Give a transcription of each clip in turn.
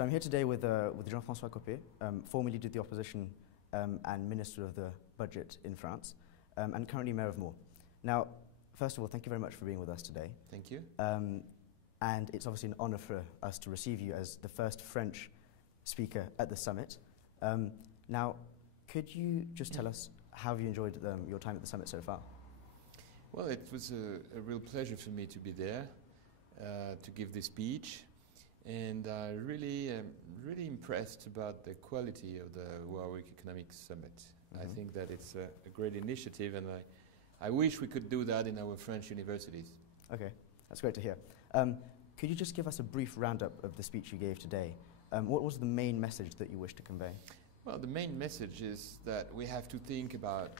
So I'm here today with Jean-François Copé, former leader of the opposition and Minister of the Budget in France, and currently Mayor of Moore. Now, first of all, thank you very much for being with us today. Thank you. And it's obviously an honor for us to receive you as the first French speaker at the summit. Now, could you just tell us how have you enjoyed your time at the summit so far? Well, it was a real pleasure for me to be there, to give this speech. And I really impressed about the quality of the Warwick Economic Summit. I think that it's a great initiative, and I wish we could do that in our French universities. Okay, that's great to hear. Could you just give us a brief roundup of the speech you gave today? What was the main message that you wished to convey? Well, the main message is that we have to think about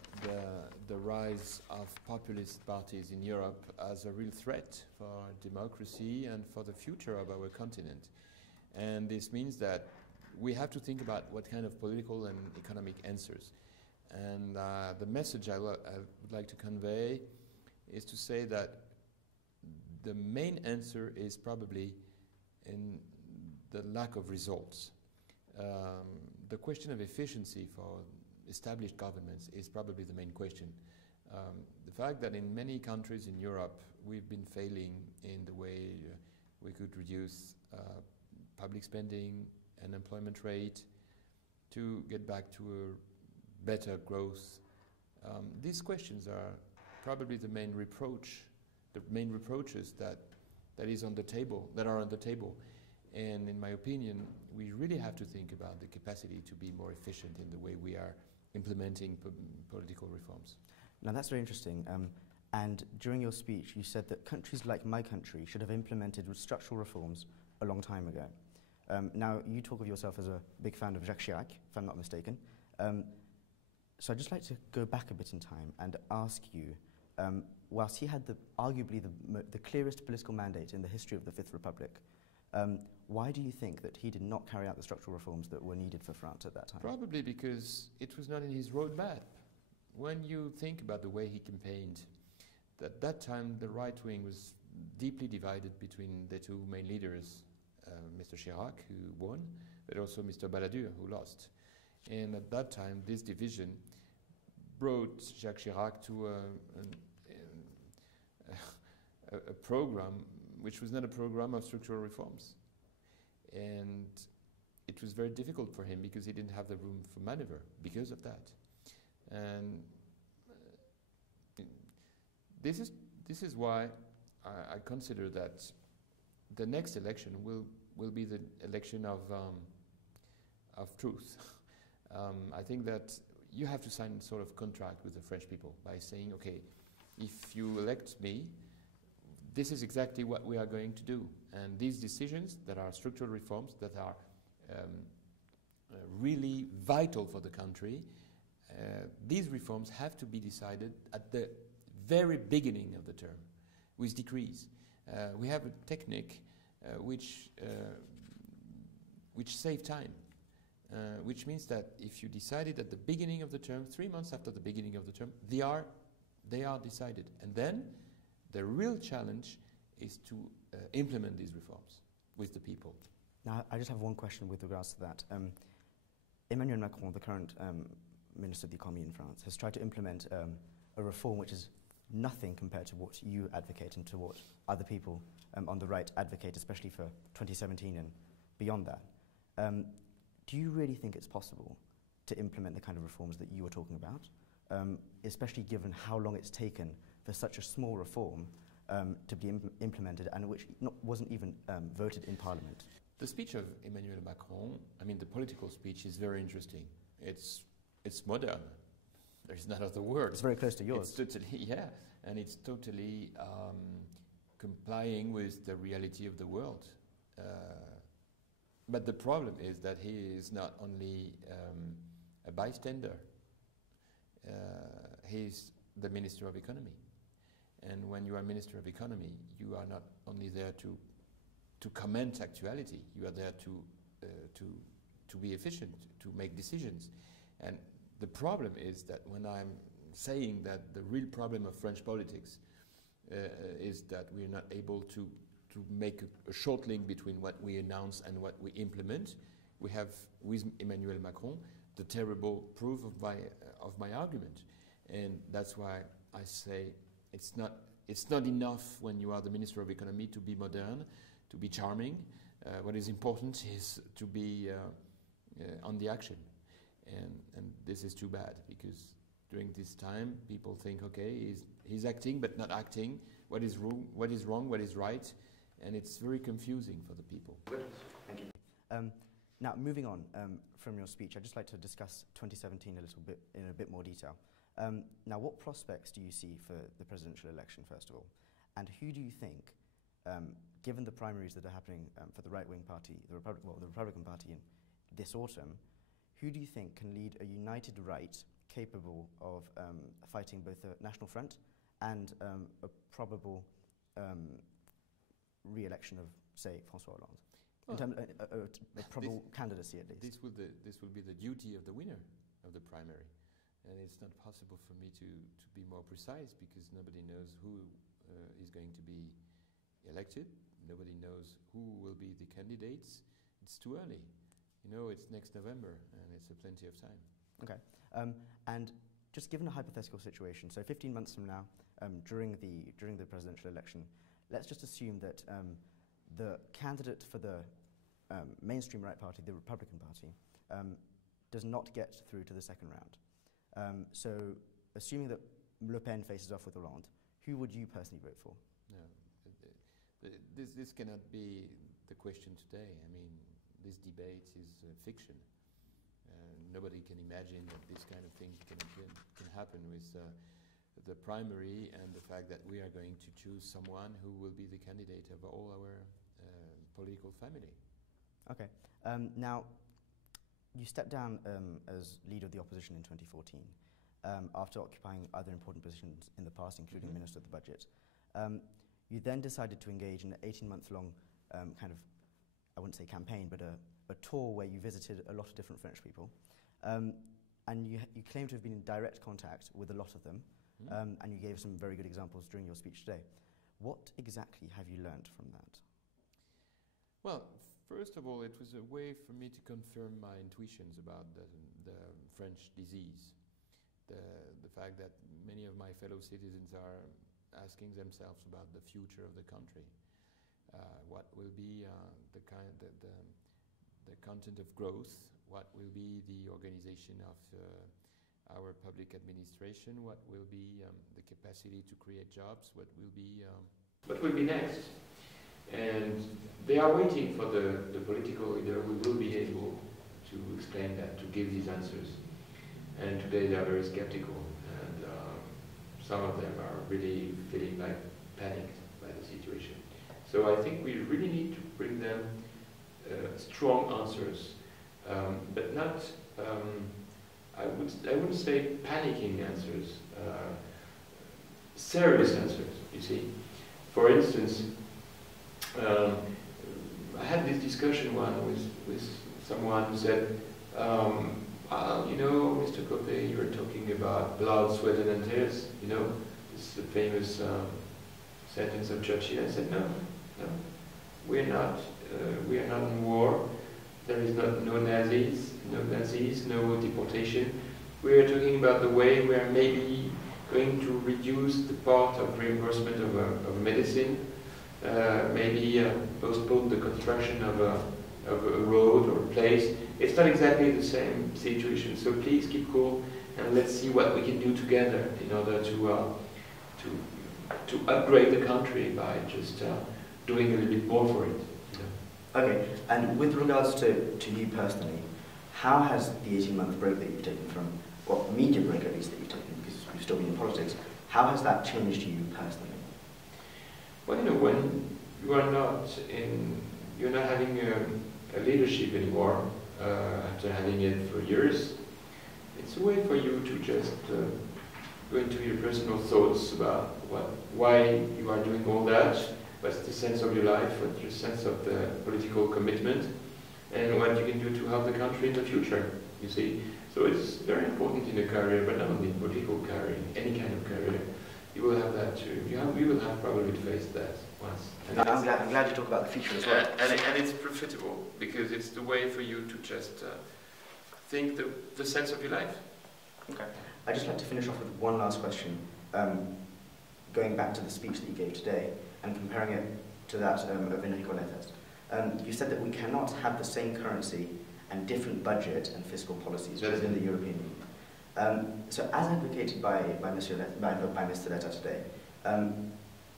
the rise of populist parties in Europe as a real threat for democracy and for the future of our continent. And this means that we have to think about what kind of political and economic answers. And the message I would like to convey is to say that the main answer is probably in the lack of results. The question of efficiency for established governments is probably the main question. The fact that in many countries in Europe we've been failing in the way we could reduce public spending and employment rate to get back to a better growth. These questions are probably the main reproaches that are on the table. And in my opinion, we really have to think about the capacity to be more efficient in the way we are implementing political reforms. Now that's very interesting. And during your speech, you said that countries like my country should have implemented structural reforms a long time ago. Now, you talk of yourself as a big fan of Jacques Chirac, if I'm not mistaken. So I'd just like to go back a bit in time and ask you, whilst he had arguably the clearest political mandate in the history of the Fifth Republic, why do you think that he did not carry out the structural reforms that were needed for France at that time? Probably because it was not in his roadmap. When you think about the way he campaigned, at that time the right wing was deeply divided between the two main leaders, Mr. Chirac, who won, but also Mr. Balladur, who lost. And at that time, this division brought Jacques Chirac to a program which was not a program of structural reforms. And it was very difficult for him because he didn't have the room for maneuver because of that. And this is why I consider that the next election will be the election of truth. I think that you have to sign a sort of contract with the French people by saying, okay, if you elect me, this is exactly what we are going to do. And these decisions that are structural reforms, that are really vital for the country, these reforms have to be decided at the very beginning of the term, with decrees. We have a technique which saves time, which means that if you decide it at the beginning of the term, 3 months after the beginning of the term, they are decided. And then the real challenge is to implement these reforms with the people. Now, I just have one question with regards to that. Emmanuel Macron, the current Minister of the Economy in France, has tried to implement a reform which is nothing compared to what you advocate and to what other people on the right advocate, especially for 2017 and beyond that. Do you really think it's possible to implement the kind of reforms that you were talking about, especially given how long it's taken for such a small reform to be implemented and which wasn't even voted in Parliament? The speech of Emmanuel Macron, I mean the political speech, is very interesting. It's modern. There's not other word. It's very close to yours. It's totally, yeah, and it's totally complying with the reality of the world. But the problem is that he is not only a bystander. He's the Minister of Economy. And when you are Minister of Economy, you are not only there to comment actuality, you are there to be efficient, to make decisions. And the problem is that when I'm saying that the real problem of French politics is that we are not able to make a short link between what we announce and what we implement, we have with Emmanuel Macron the terrible proof of my argument, and that's why I say it's not enough when you are the Minister of Economy to be modern, to be charming. What is important is to be on the action, and this is too bad, because during this time people think, okay, he's acting but not acting. What is wrong? What is right? And it's very confusing for the people. Good. Thank you. Now, moving on from your speech, I'd just like to discuss 2017 a little bit in a bit more detail. Now, what prospects do you see for the presidential election, first of all? And who do you think, given the primaries that are happening for the right-wing party, the Republican Party in this autumn, who do you think can lead a united right capable of fighting both the National Front and a probable re-election of, say, François Hollande? In terms of a probable candidacy, at least. This will be the duty of the winner of the primary. And it's not possible for me to be more precise, because nobody knows who is going to be elected. Nobody knows who will be the candidates. It's too early. You know, it's next November, and it's plenty of time. Okay. And just given a hypothetical situation, so 15 months from now, during the presidential election, let's just assume that the candidate for the mainstream right party, the Republican Party, does not get through to the second round. So, assuming that Le Pen faces off with Hollande, who would you personally vote for? No, this cannot be the question today. I mean, this debate is fiction. Nobody can imagine that this kind of thing can happen with the primary and the fact that we are going to choose someone who will be the candidate of all our political family. Okay. Now, you stepped down as leader of the opposition in 2014 after occupying other important positions in the past, including Minister of the Budget. You then decided to engage in an 18-month-long kind of, I wouldn't say campaign, but a tour where you visited a lot of different French people. And you claim to have been in direct contact with a lot of them, and you gave some very good examples during your speech today. What exactly have you learned from that? Well, first of all, it was a way for me to confirm my intuitions about the French disease. The fact that many of my fellow citizens are asking themselves about the future of the country. What will be the content of growth? What will be the organization of our public administration? What will be the capacity to create jobs? What will be next? And they are waiting for the political leader who will be able to explain that, to give these answers. And today they are very skeptical, and some of them are really feeling like panicked by the situation. So I think we really need to bring them strong answers, but not, I wouldn't say panicking answers, serious answers, you see. For instance, I had this discussion with someone who said, you know, Mr. Copé, you're talking about blood, sweat and tears, you know, this is the famous sentence of Churchill. I said, no, we're not in war. There is no Nazis, no deportation. We are talking about the way we are maybe going to reduce the part of reimbursement of medicine, maybe postpone the construction of a road or a place. It's not exactly the same situation, so please keep cool and let's see what we can do together in order to upgrade the country by just doing a little bit more for it. Okay, and with regards to you personally, how has the 18-month break that you've taken from, well, media break at least that you've taken, because you've still been in politics, how has that changed you personally? Well, you know, when you are you're not having a leadership anymore, after having it for years, it's a way for you to just go into your personal thoughts about why you are doing all that, what's the sense of your life, what's your sense of the political commitment, and what you can do to help the country in the future, you see. So it's very important in a career, but not only in political career, in any kind of career. You will have that we will have probably to face that once. And I'm glad you talk about the future as well. And it's profitable, because it's the way for you to just think the sense of your life. Okay. I'd just like to finish off with one last question. Going back to the speech that you gave today and comparing it to that of Enrico Letters. You said that we cannot have the same currency and different budget and fiscal policies within the European Union. So as advocated by Mr. Letta today,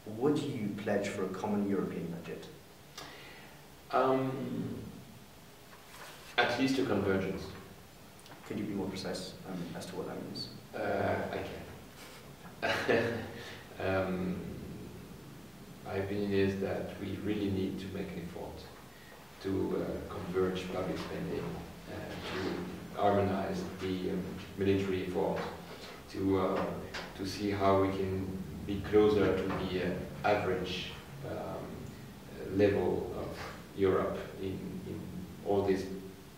would you pledge for a common European budget? At least a convergence. Could you be more precise as to what that means? I can. My opinion is that we really need to make an effort to converge public spending, to harmonize the military effort, to see how we can be closer to the average level of Europe in all this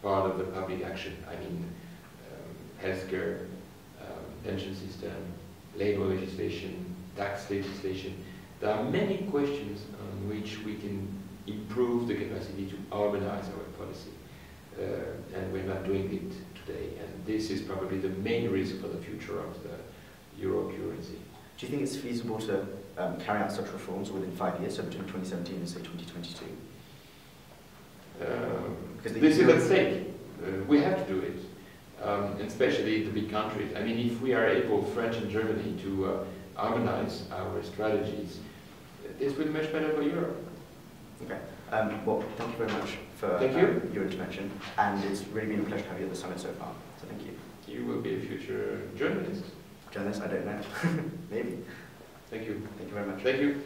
part of the public action. I mean, healthcare, pension system, labor legislation, tax legislation. There are many questions on which we can improve the capacity to harmonize our policy, and we're not doing it today. And this is probably the main risk for the future of the euro currency. Do you think it's feasible to carry out such reforms within 5 years, so between 2017 and say 2022? This is at stake. We have to do it, and especially the big countries. I mean, if we are able, France and Germany, to harmonize our strategies, this will be much better for Europe. Okay. Well, thank you very much for your intervention, and it's really been a pleasure to have you at the summit so far. So thank you. You will be a future journalist. Journalist, I don't know. Maybe. Thank you. Thank you very much. Thank you.